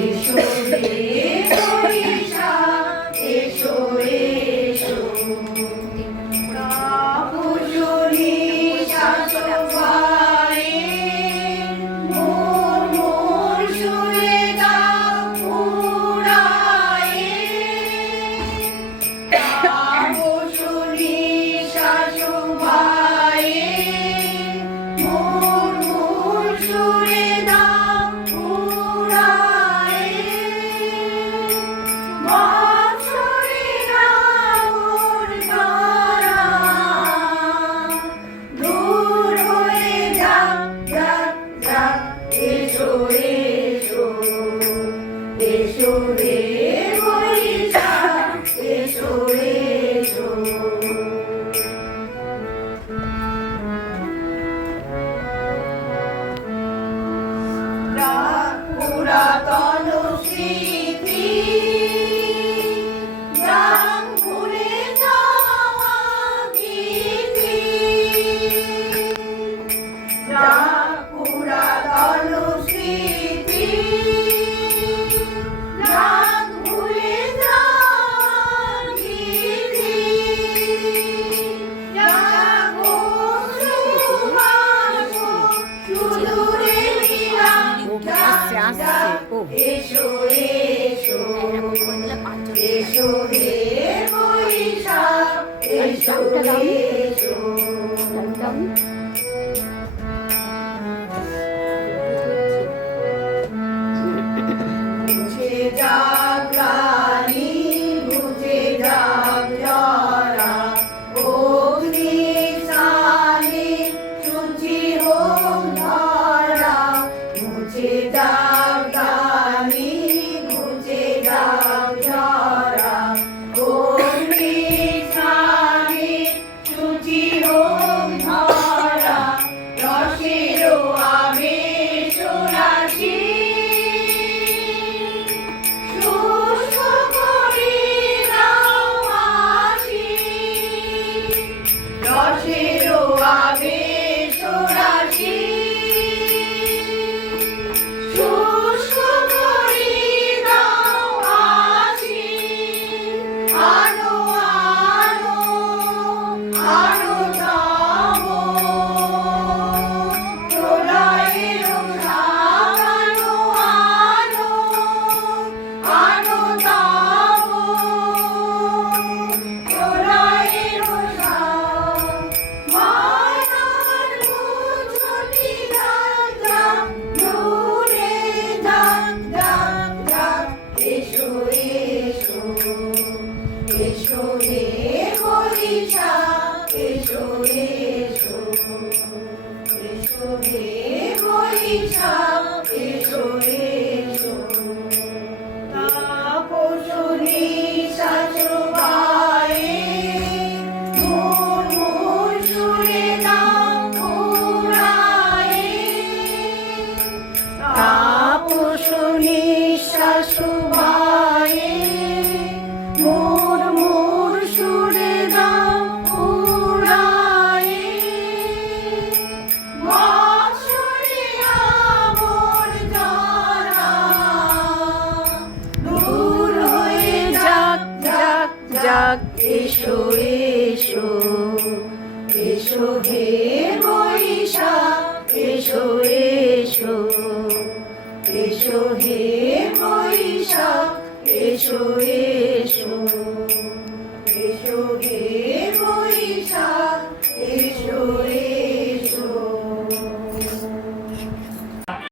এসো রে বৈশাখ এসো এসো তাপসনী শাসবায়ে মোর মোর সুরে দাও উড়ায়ে তাপসনী শাসবায়ে মোর মোর সুরে দাও উড়ায়ে বৎসরের আবর তারা দূর হয়ে যাক যাক যাক এসো এসো এসো রে বৈশাখ এসো এসো পুরাতন স্মৃতি গান ভুলে যাওয়া গীতি পুরাতন স্মৃতি গান ভুলে যাওয়া গীতি জাগো সুভাষ সুদূরে নিলাম এসো এসো এসো রে বৈশাখ এসো এসো মুছে যাক গ্লানি মুছে যাক জরা অগ্নি সানি সূচি হোক ধরা মুছে যাক গ্লানি মুছে যাক জরা অগ্নি সানি সূচি হোক ধরা রসের আবেশ রাশি শুষ্ক করে দাও হাসি রসের আবেশ রাশি শুষ্ক করে দাও হাসি আলো আলো আলো থামো প্রলয়ের আলো আলো আলো থামো প্রলয়ের মায়ার মুছনি যাক যাক দূরে যাক যাক যাক এসো এসো এসো রে বৈশাখ এসো এসো এসো রে বৈশাখ এসো এসো তাপসনী শাসবায়ে মোর মোর সুরে দাও উড়ায়ে তাপসনী শাসবায়ে মোর মোর সুরে দাও উড়ায়ে বৎসরে আবর তারা দূর হয়ে যাক যাক যাক এসো এসো এসো হে বৈশাখ এসো এসো এসো হে বৈশাখ এসো এসো